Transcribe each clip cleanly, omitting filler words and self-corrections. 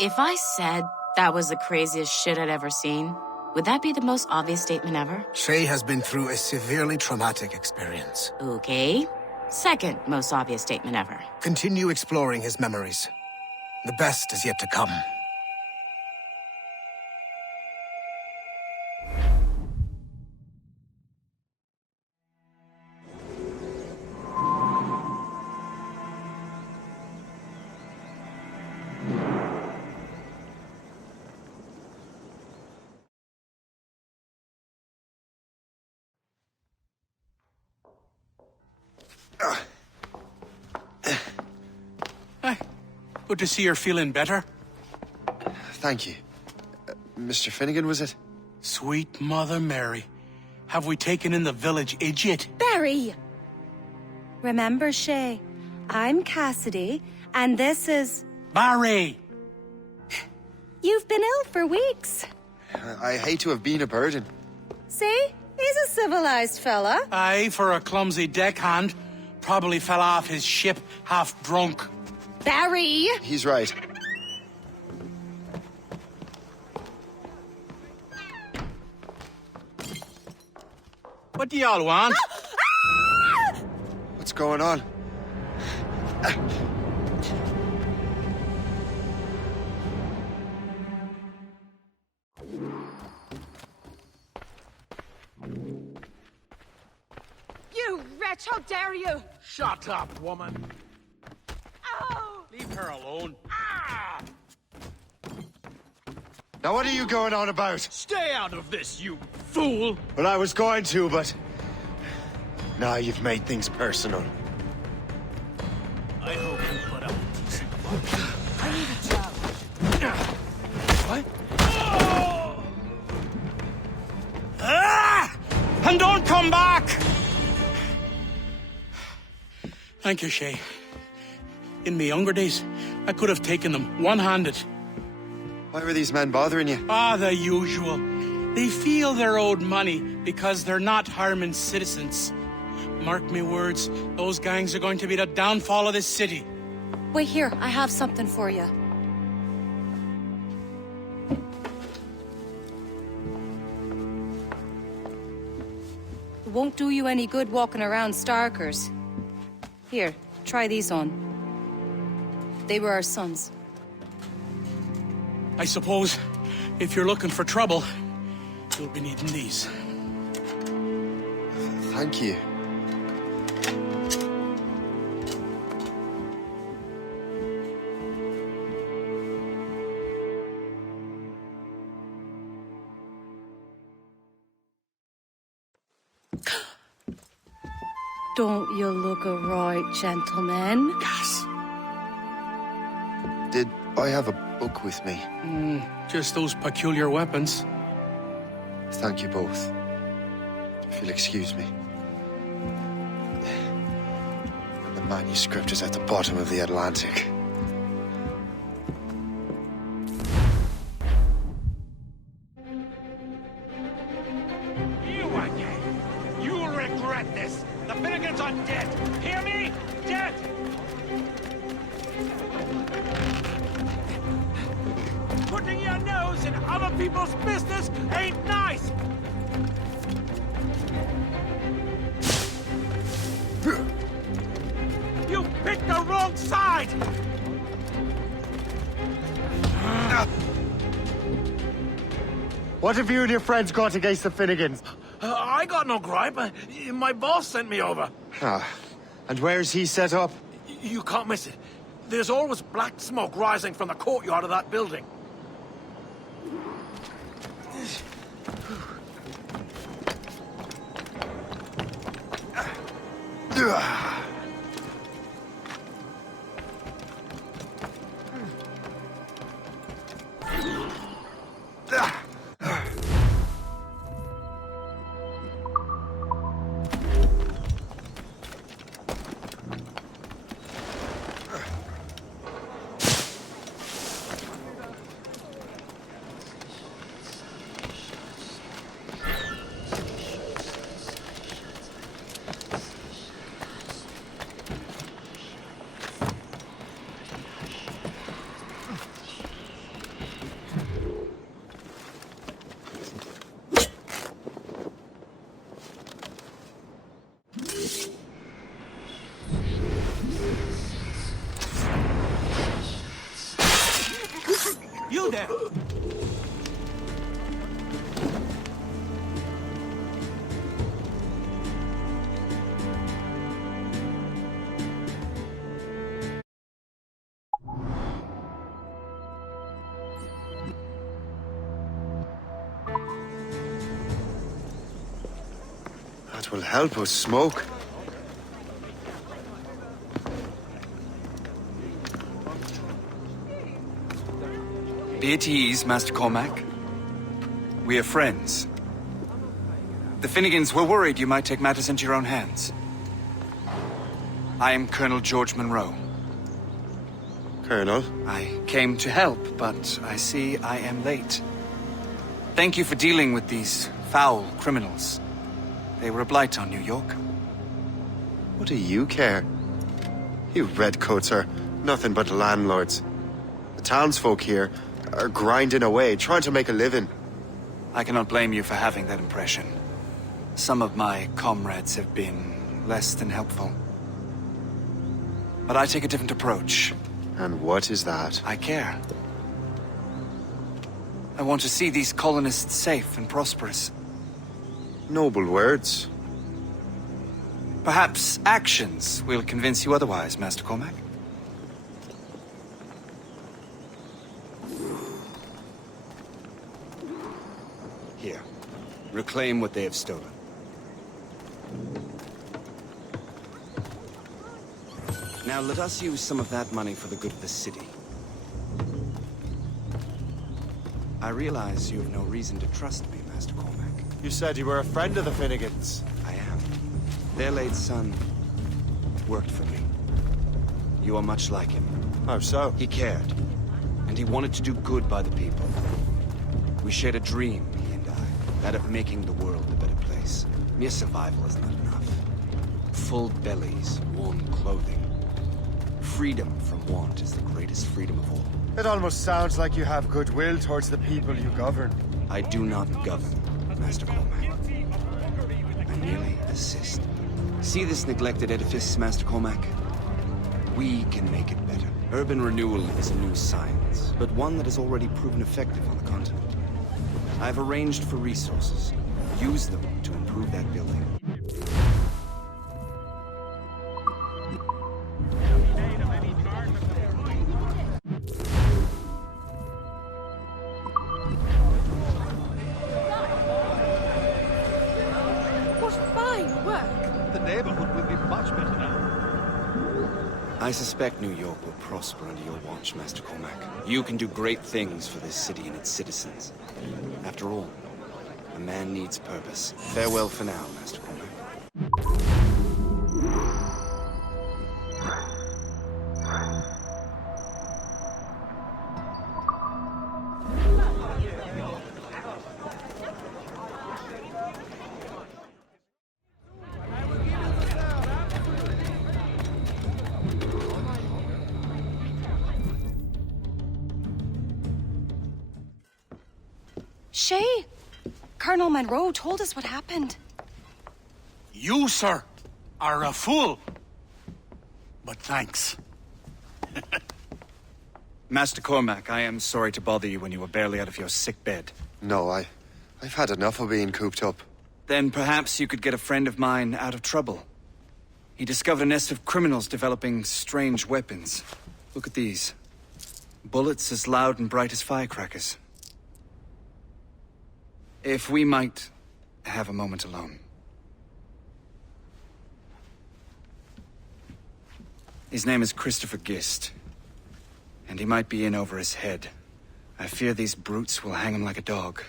If I said that was the craziest shit I'd ever seen, would that be the most obvious statement ever? Shay has been through a severely traumatic experience. Okay. Second most obvious statement ever. Continue exploring his memories. The best is yet to come. Good to see you're feeling better. Thank you. Mr. Finnegan, was it? Sweet Mother Mary. Have we taken in the village idiot? Barry! Remember, Shay, I'm Cassidy, and this is... Barry! You've been ill for weeks. I hate to have been a burden. See? He's a civilized fella. Aye, for a clumsy deckhand. Probably fell off his ship half drunk. Barry! He's right. What do y'all want? What's going on? You wretch, how dare you! Shut up, woman. Ow! Leave her alone. Now what are you going on about? Stay out of this, you fool! Well, I was going to, but... Now you've made things personal. I hope you put up a decent fight. I need a challenge. What? Ah! And don't come back! Thank you, Shay. In my younger days, I could have taken them one-handed. Why were these men bothering you? The usual. They feel they're owed money because they're not harming citizens. Mark me words, those gangs are going to be the downfall of this city. Wait here, I have something for you. It won't do you any good walking around Starkers. Here, try these on. They were our sons. I suppose, if you're looking for trouble, you'll be needing these. Thank you. Don't you look a right gentleman? Gas. Did I have a book with me? Just those peculiar weapons. Thank you both. If you'll excuse me. The manuscript is at the bottom of the Atlantic. You again! You'll regret this! The Finnegans are dead! Hear me? Dead! Putting your nose in other people's business ain't nice! You picked the wrong side! What have you and your friends got against the Finnegans? I got no gripe. My boss sent me over. And where's he set up? You can't miss it. There's always black smoke rising from the courtyard of that building. doing there? That will help us smoke. Be at ease, Master Cormac. We are friends. The Finnegans were worried you might take matters into your own hands. I am Colonel George Monroe. Colonel? I came to help, but I see I am late. Thank you for dealing with these foul criminals. They were a blight on New York. What do you care? You redcoats are nothing but landlords. The townsfolk here are grinding away, trying to make a living. I cannot blame you for having that impression. Some of my comrades have been less than helpful. But I take a different approach. And what is that? I care. I want to see these colonists safe and prosperous. Noble words. Perhaps actions will convince you otherwise, Master Cormac. Here. Reclaim what they have stolen. Now let us use some of that money for the good of the city. I realize you have no reason to trust me, Master Cormac. You said you were a friend of the Finnegans. I am. Their late son worked for me. You are much like him. How so? He cared, and he wanted to do good by the people. We shared a dream, he and I, that of making the world a better place. Mere survival is not enough. Full bellies, warm clothing. Freedom from want is the greatest freedom of all. It almost sounds like you have goodwill towards the people you govern. I do not govern, Master Cormac. I merely assist. See this neglected edifice, Master Cormac? We can make it better. Urban renewal is a new science, but one that has already proven effective on the continent. I've arranged for resources. Use them to improve that building. What fine work! The neighborhood will be much better now. I suspect New York will prosper under your watch, Master Cormac. You can do great things for this city and its citizens. After all, a man needs purpose. Farewell for now, Master Cormac. Shay, Colonel Monroe told us what happened. You, sir, are a fool. But thanks. Master Cormac, I am sorry to bother you when you were barely out of your sick bed. No, I've had enough of being cooped up. Then perhaps you could get a friend of mine out of trouble. He discovered a nest of criminals developing strange weapons. Look at these. Bullets as loud and bright as firecrackers. If we might have a moment alone. His name is Christopher Gist, and he might be in over his head. I fear these brutes will hang him like a dog.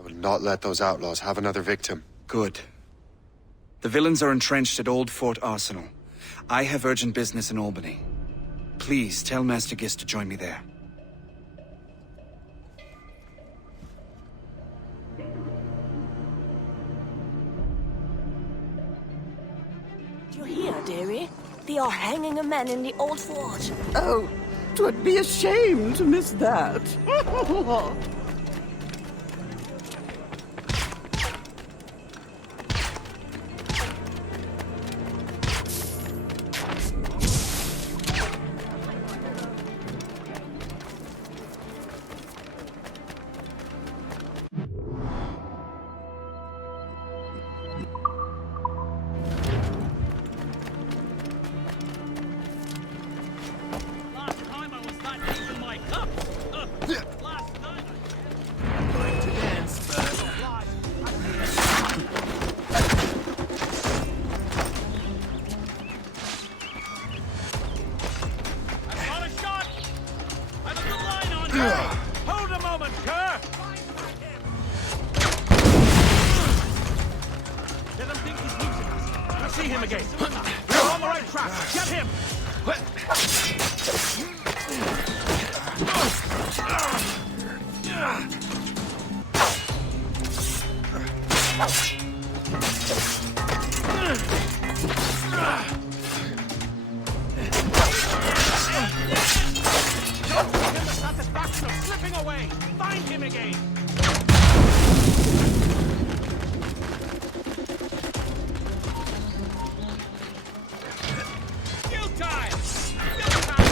I will not let those outlaws have another victim. Good. The villains are entrenched at Old Fort Arsenal. I have urgent business in Albany. Please tell Master Gist to join me there. You hear, dearie? They are hanging a man in the old fort. Oh, 'twould be a shame to miss that. Hold a moment, Kerr! Let them think he's losing us. We'll see him again. We're on the right track. Get him! Give him the satisfaction of slipping away. Find him again. Kill time! Kill time!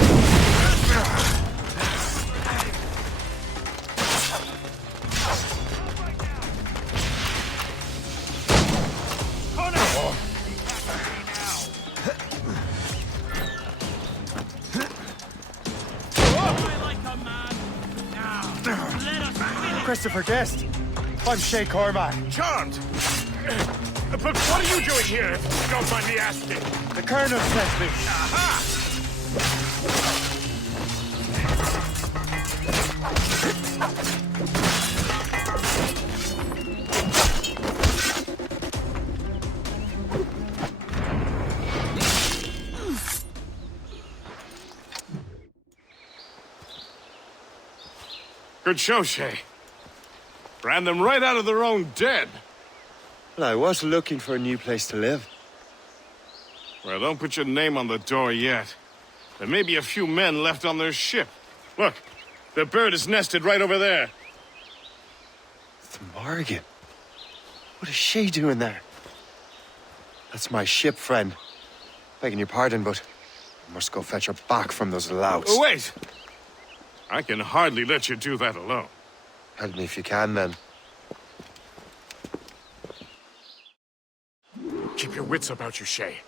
Christopher Guest. I'm Shay Cormac. Charmed! But what are you doing here, if you don't mind me asking? The Colonel sent me. Aha! Good show, Shay. Ran them right out of their own den. Well, I was looking for a new place to live. Well, don't put your name on the door yet. There may be a few men left on their ship. Look, the bird is nested right over there. It's Morgan. What is she doing there? That's my ship, friend. Begging your pardon, but I must go fetch her back from those louts. Oh, wait! I can hardly let you do that alone. Help me if you can, then. Keep your wits about you, Shay.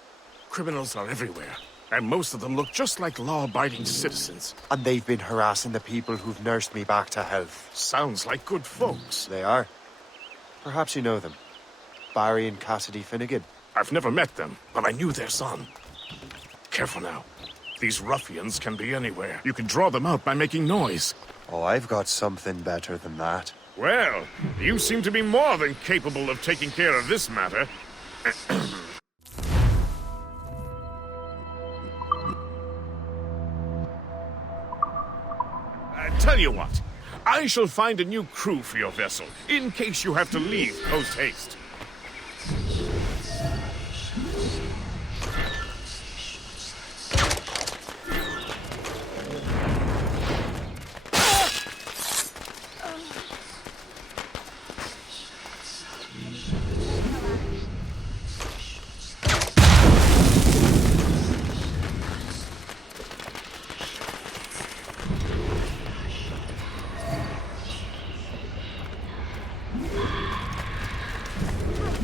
Criminals are everywhere, and most of them look just like law-abiding citizens. And they've been harassing the people who've nursed me back to health. Sounds like good folks. They are. Perhaps you know them. Barry and Cassidy Finnegan. I've never met them, but I knew their son. Careful now. These ruffians can be anywhere. You can draw them out by making noise. Oh, I've got something better than that. Well, you seem to be more than capable of taking care of this matter. Tell you what, I shall find a new crew for your vessel, in case you have to leave post-haste.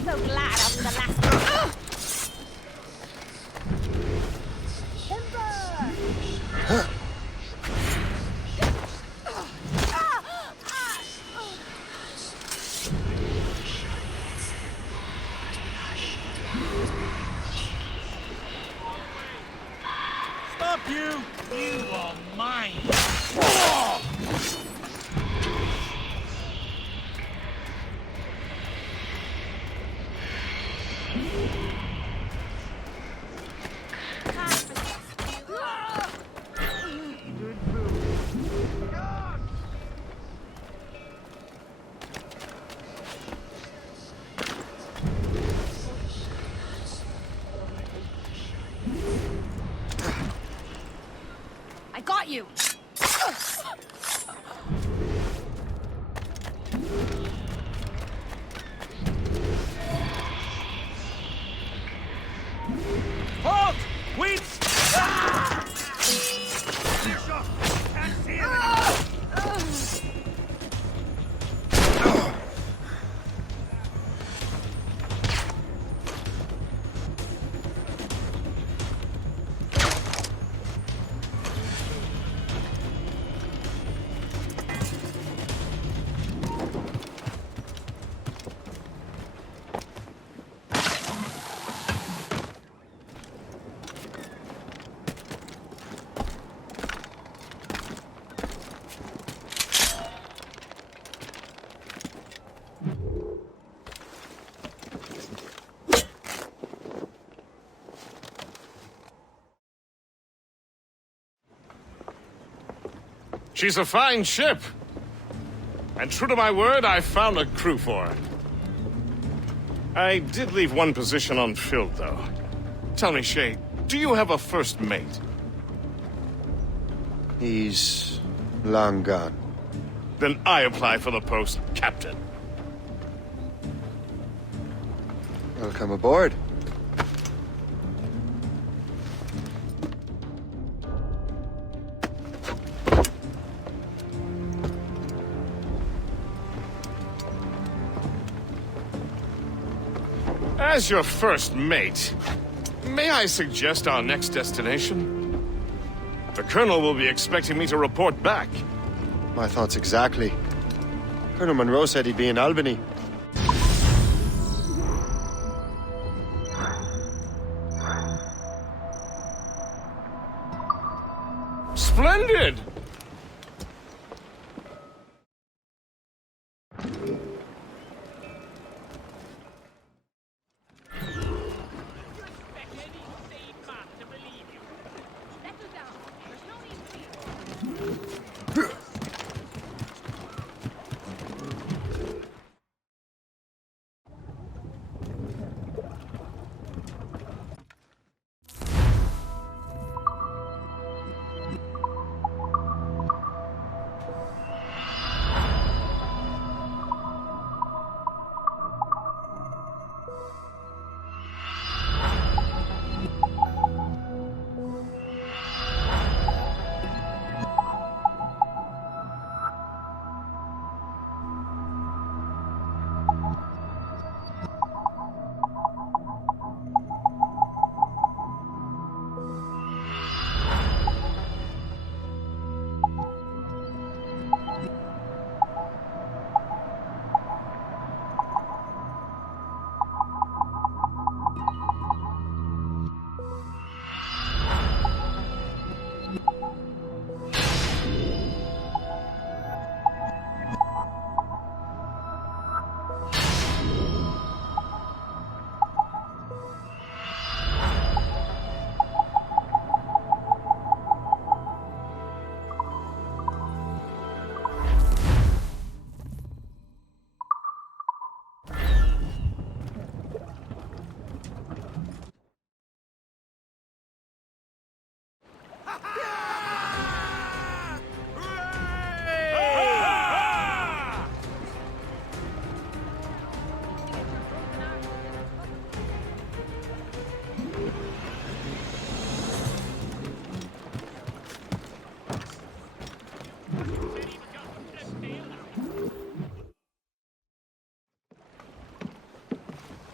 So glad I'm the last. Stop you! You are mine! I got you! Halt! Wait! She's a fine ship. And true to my word, I found a crew for her. I did leave one position unfilled, though. Tell me, Shay, do you have a first mate? He's long gone. Then I apply for the post, Captain. Welcome aboard. As your first mate, may I suggest our next destination? The Colonel will be expecting me to report back. My thoughts exactly. Colonel Monroe said he'd be in Albany. Splendid!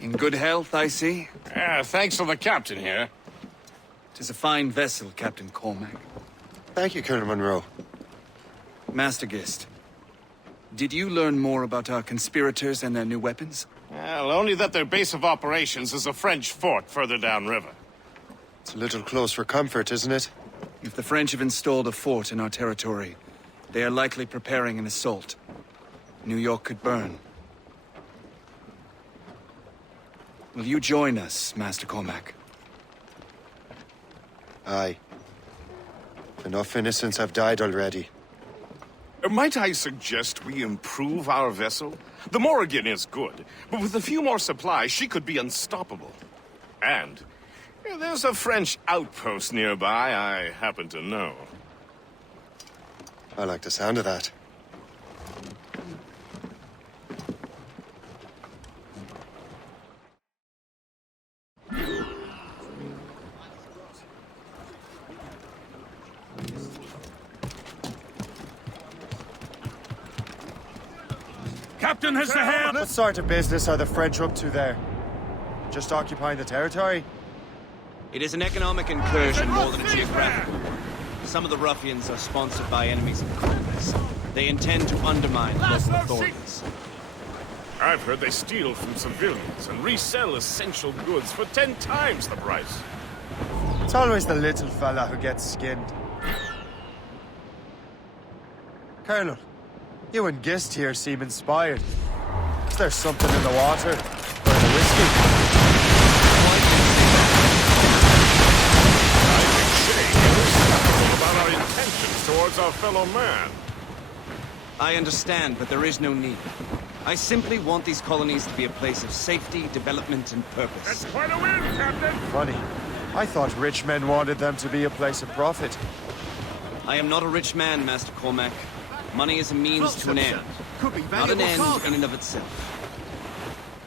In good health, I see. Thanks to the captain here. 'Tis a fine vessel, Captain Cormac. Thank you, Colonel Monroe. Master Gist, did you learn more about our conspirators and their new weapons? Well, only that their base of operations is a French fort further downriver. It's a little close for comfort, isn't it? If the French have installed a fort in our territory, they are likely preparing an assault. New York could burn. Will you join us, Master Cormac? Aye. Enough innocents have died already. Might I suggest we improve our vessel? The Morrigan is good, but with a few more supplies, she could be unstoppable. And there's a French outpost nearby I happen to know. I like the sound of that. Captain has the hair! What sort of business are the French up to there? Just occupying the territory? It is an economic incursion more than a geographical one. Some of the ruffians are sponsored by enemies of Congress. They intend to undermine local authorities. I've heard they steal from civilians and resell essential goods for 10 times the price. It's always the little fella who gets skinned. Colonel, you and Gist here seem inspired. Is there something in the water? Or in the whiskey? I think Shay is skeptical about our intentions towards our fellow man. I understand, but there is no need. I simply want these colonies to be a place of safety, development, and purpose. That's quite a win, Captain! Funny. I thought rich men wanted them to be a place of profit. I am not a rich man, Master Cormac. Money is a means to an end, not an end in and of itself.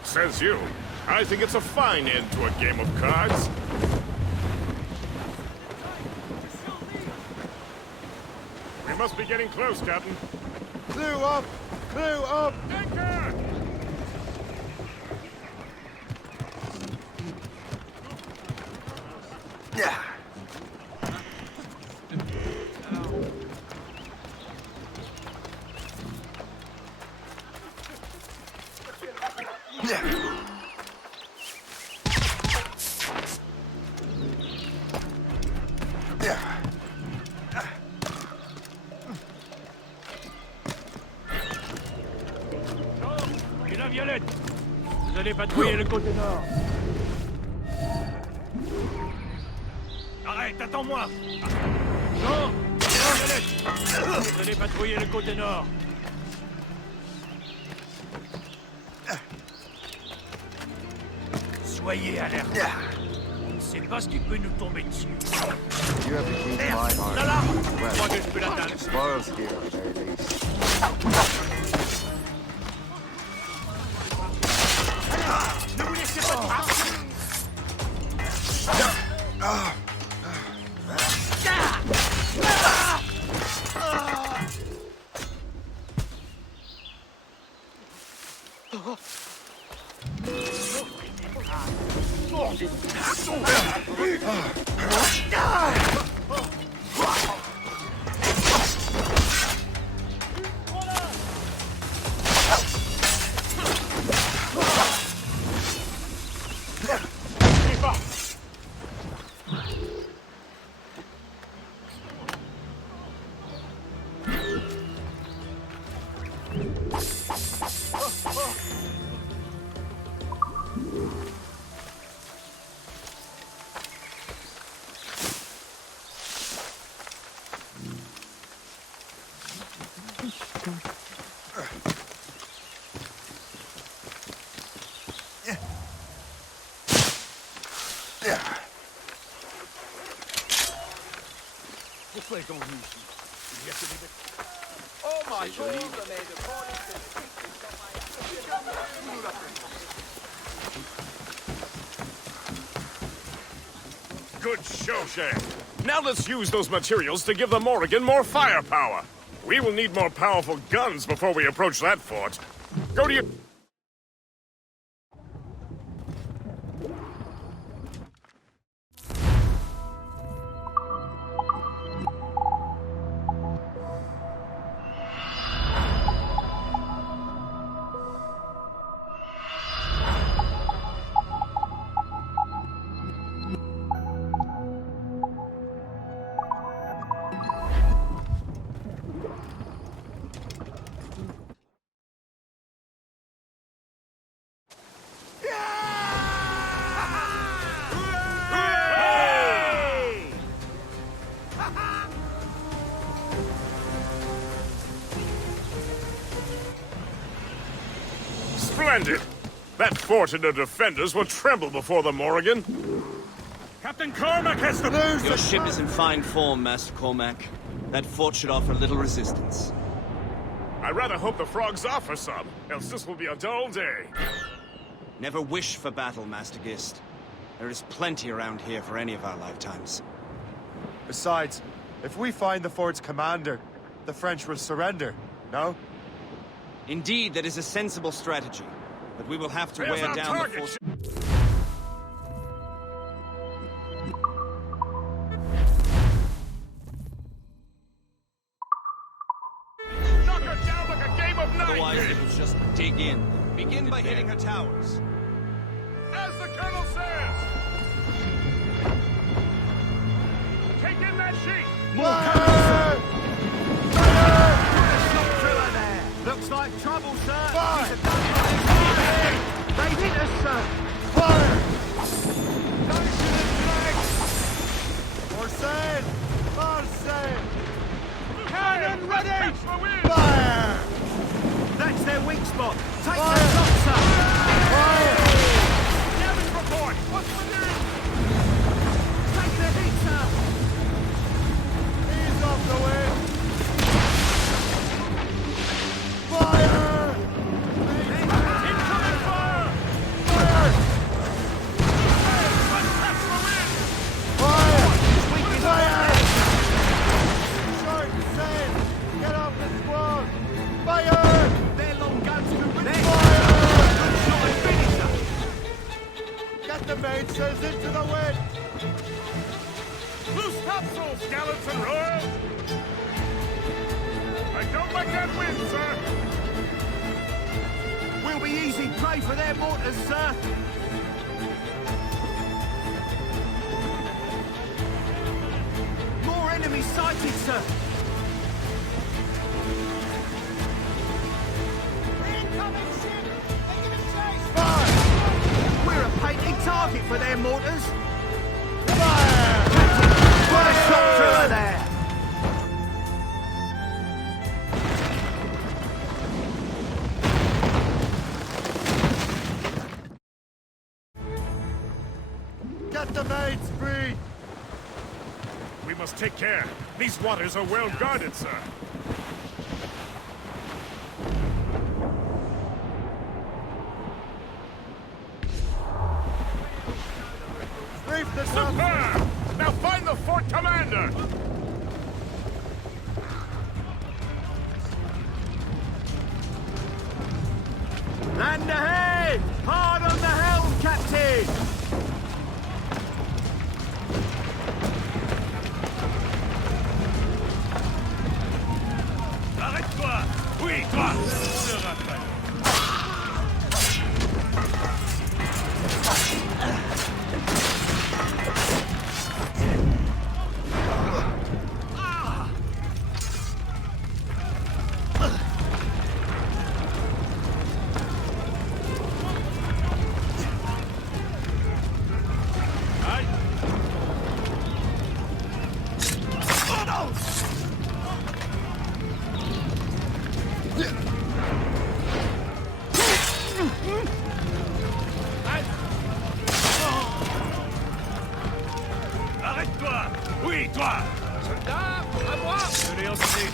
Says you. I think it's a fine end to a game of cards. We must be getting close, Captain. Clue up! Clue up! Anchor! Yeah. La Violette! Vous allez patrouiller le côté nord. Arrête, attends-moi! Non! La Violette! Vous allez patrouiller le côté nord. Soyez alerte. On ne sait pas ce qui peut nous tomber dessus. You have to keep my heart. L'alarme! Je crois que je peux l'atteindre. Spoils here, at the very least. Ne vous laissez pas tracer! Pourquoi est-on venu ici? Il y a que des bêtes. Oh my God! Good show, Shane. Now let's use those materials to give the Morrigan more firepower. We will need more powerful guns before we approach that fort. Go to your... Splendid! That fort and the defenders will tremble before the Morrigan. Captain Cormac has to lose. Your ship is in fine form, Master Cormac. That fort should offer little resistance. I rather hope the frogs offer some, else this will be a dull day. Never wish for battle, Master Gist. There is plenty around here for any of our lifetimes. Besides, if we find the fort's commander, the French will surrender, no? Indeed, that is a sensible strategy. But we will have to wear down the force. Knock her down like a game of nine. Otherwise, they will just dig in. Begin by hitting her towers. As the Colonel says! Take in that sheet! Fire! Looks like trouble, sir. Fire! They hit us, sir. Fire! Forced! Forced! Cannon ready! Fire! Gallants and royals! I don't like that wind, sir! We'll be easy prey for their mortars, sir! More enemies sighted, sir! Incoming ship! Taking a chase! Fire! We're a painted target for their mortars! Fire! First shot through her there! Get the maids free! We must take care. These waters are well guarded, sir. Reef the Superb! Now find the fort commander! Land ahead! Hard on the helm, Captain! Arrête-toi! Oui, toi! Je te rappelle. Arrête-toi! Oui, toi! Soldat, à moi! Je l'ai aussi.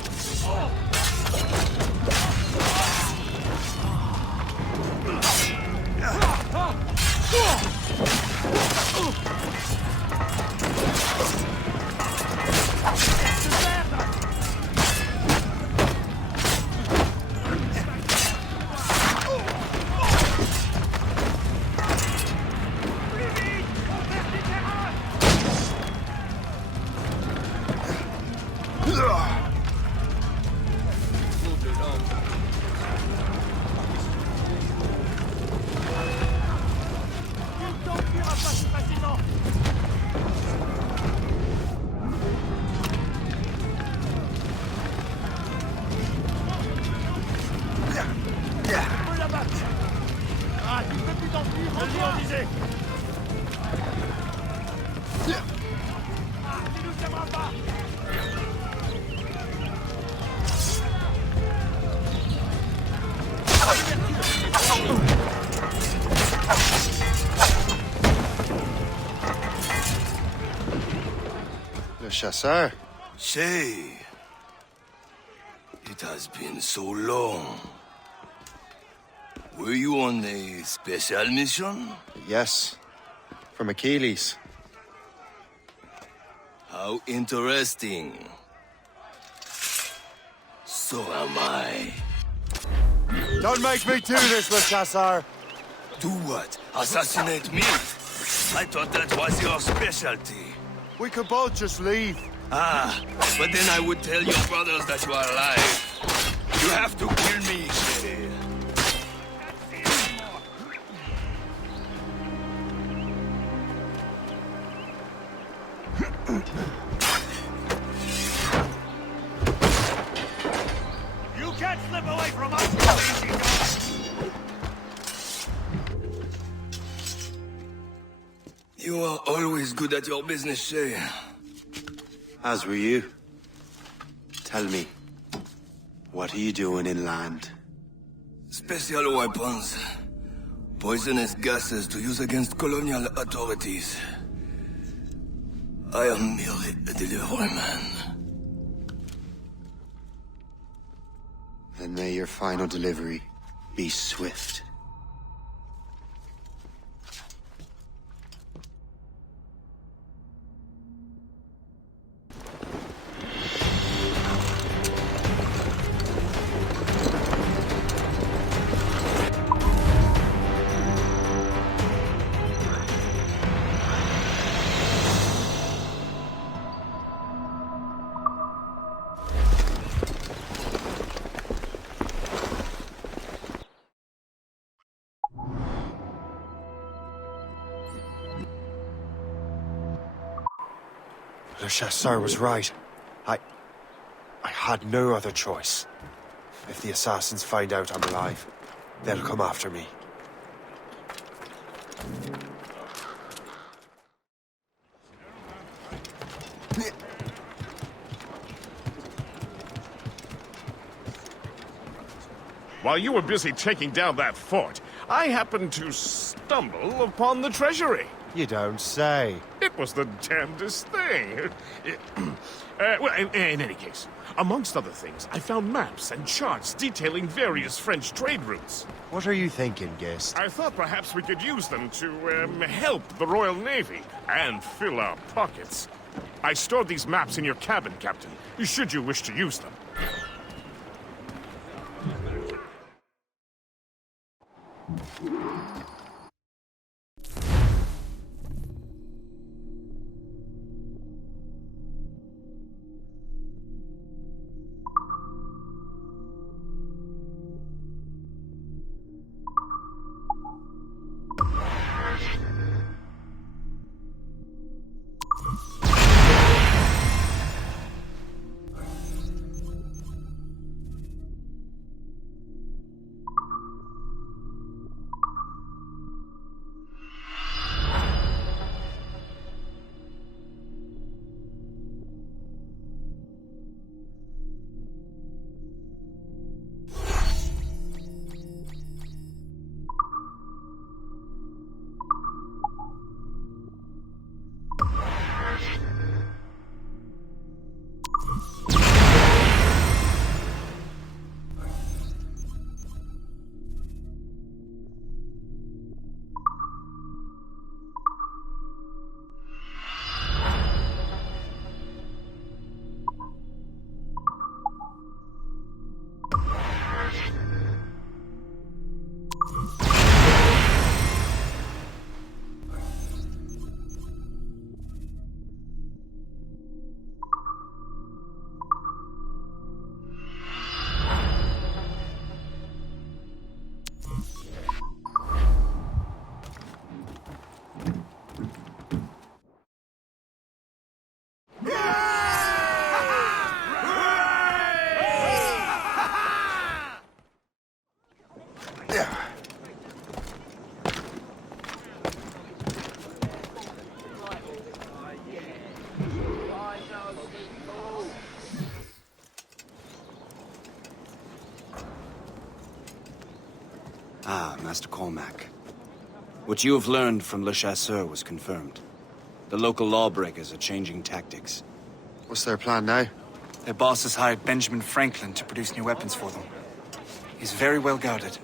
Le chasseur. Say, it has been so long. Were you on a special mission? Yes. From Achilles. How interesting. So am I. Don't make me do this, Le Chasseur! Do what? Assassinate me? I thought that was your specialty. We could both just leave. Ah, but then I would tell your brothers that you are alive. You have to kill me, Sherry. You can't slip away from us, you lazy dog! You are always good at your business, Shay. As were you. Tell me, what are you doing inland? Special weapons. Poisonous gases to use against colonial authorities. I am merely a delivery man. Then may your final delivery be swift. Le Chasseur was right. I had no other choice. If the assassins find out I'm alive, they'll come after me. While you were busy taking down that fort, I happened to stumble upon the treasury. You don't say. It was the damnedest thing. Well, in any case, amongst other things, I found maps and charts detailing various French trade routes. What are you thinking, Guest? I thought perhaps we could use them to help the Royal Navy and fill our pockets. I stored these maps in your cabin, Captain, should you wish to use them. Ah, Master Cormac. What you have learned from Le Chasseur was confirmed. The local lawbreakers are changing tactics. What's their plan now? Their boss has hired Benjamin Franklin to produce new weapons for them. He's very well guarded.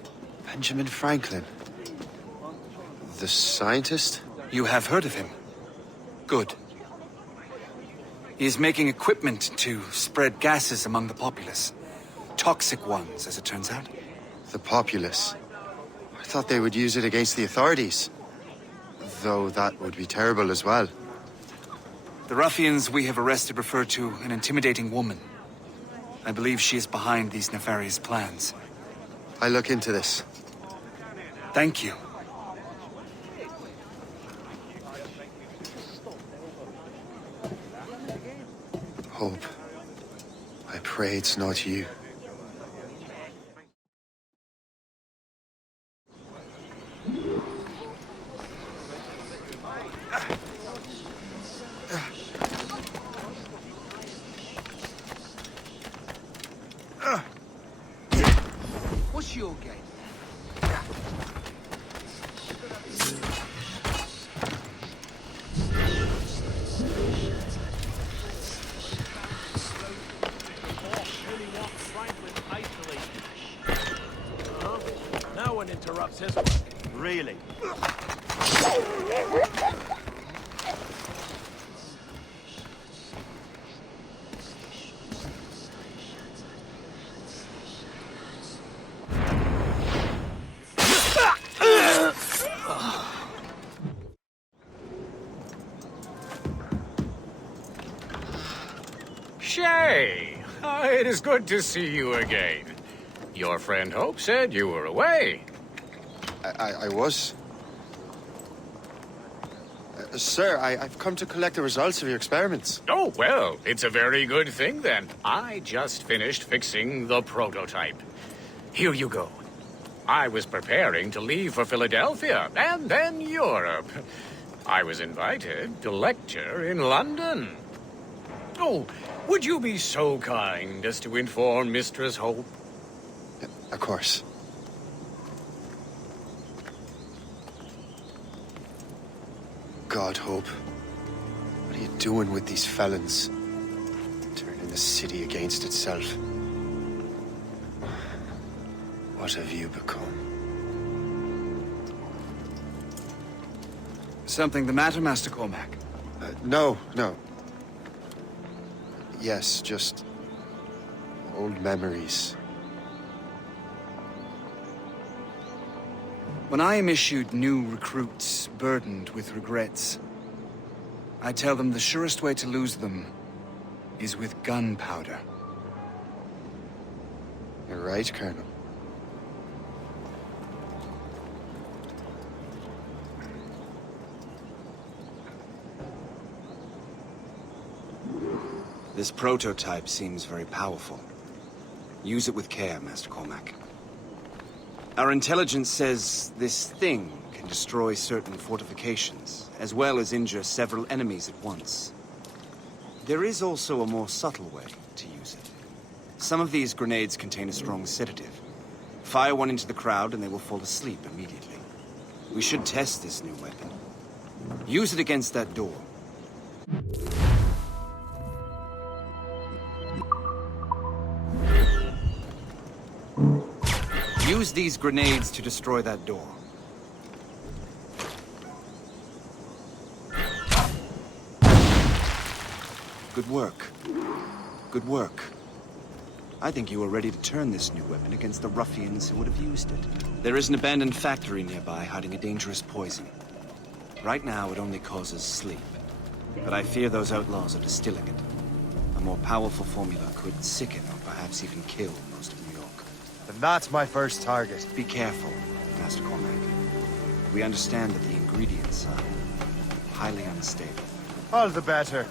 Benjamin Franklin? The scientist? You have heard of him? Good. He is making equipment to spread gases among the populace. Toxic ones, as it turns out. The populace? I thought they would use it against the authorities. Though that would be terrible as well. The ruffians we have arrested refer to an intimidating woman. I believe she is behind these nefarious plans. I'll look into this. Thank you. Hope. I pray it's not you. What's your game? No one interrupts his... Really? Shay! It is good to see you again. Your friend Hope said you were away. I was. Sir, I've come to collect the results of your experiments. Oh, well, it's a very good thing then. I just finished fixing the prototype. Here you go. I was preparing to leave for Philadelphia, and then Europe. I was invited to lecture in London. Oh, would you be so kind as to inform Mistress Hope? Of course. God, Hope. What are you doing with these felons? Turning the city against itself. What have you become? Something the matter, Master Cormac? No. Yes, just old memories. When I am issued new recruits burdened with regrets, I tell them the surest way to lose them is with gunpowder. You're right, Colonel. This prototype seems very powerful. Use it with care, Master Cormac. Our intelligence says this thing can destroy certain fortifications, as well as injure several enemies at once. There is also a more subtle way to use it. Some of these grenades contain a strong sedative. Fire one into the crowd and they will fall asleep immediately. We should test this new weapon. Use it against that door. Use these grenades to destroy that door. Good work. Good work. I think you are ready to turn this new weapon against the ruffians who would have used it. There is an abandoned factory nearby hiding a dangerous poison. Right now, it only causes sleep. But I fear those outlaws are distilling it. A more powerful formula could sicken or perhaps even kill most of New York. Then that's my first target. Be careful, Master Cormac. We understand that the ingredients are highly unstable. All the better.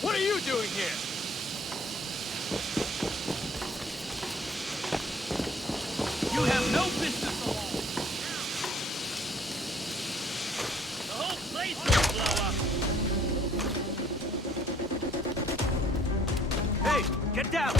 What are you doing here? You have no business alone. The whole place will blow up. Hey, get down!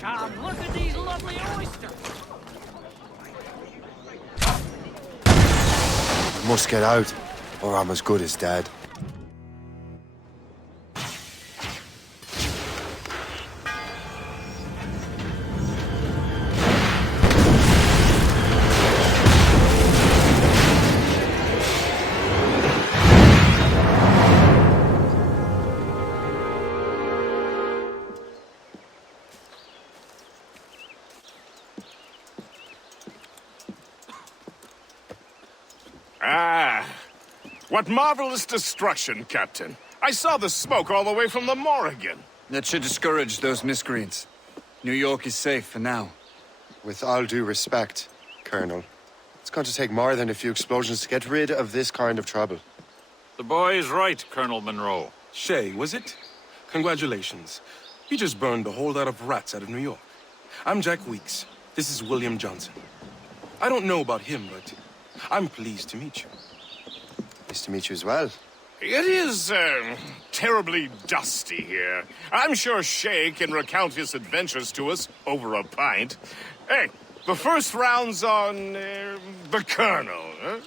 Come, look at these lovely oysters! I must get out, or I'm as good as dead. Ah, what marvelous destruction, Captain. I saw the smoke all the way from the Morrigan. That should discourage those miscreants. New York is safe for now. With all due respect, Colonel, it's going to take more than a few explosions to get rid of this kind of trouble. The boy is right, Colonel Monroe. Shay, was it? Congratulations. You just burned a whole lot of rats out of New York. I'm Jack Weeks. This is William Johnson. I don't know about him, but I'm pleased to meet you. Pleased to meet you as well. It is, terribly dusty here. I'm sure Shay can recount his adventures to us over a pint. Hey, the first round's on, the Colonel, huh?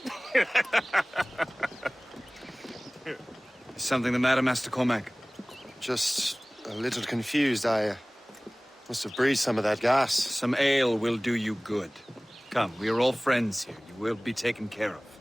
Is something the matter, Master Cormac? Just a little confused. I must have breathed some of that gas. Some ale will do you good. Come, we are all friends here. You will be taken care of.